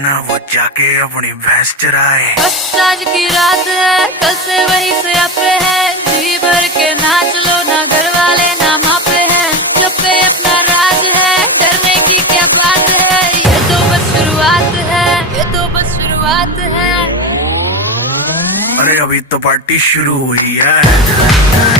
ना वो जाके अपनी भैंस चराए। बस आज की रात है, कल से वही से आपे है, जी भर के नाच लो ना, घर वाले ना मापे हैं, जब पे अपना राज है, डरने की क्या बात है, ये तो बस शुरुआत है, ये तो बस शुरुआत है। अरे अभी तो पार्टी शुरू हुई है।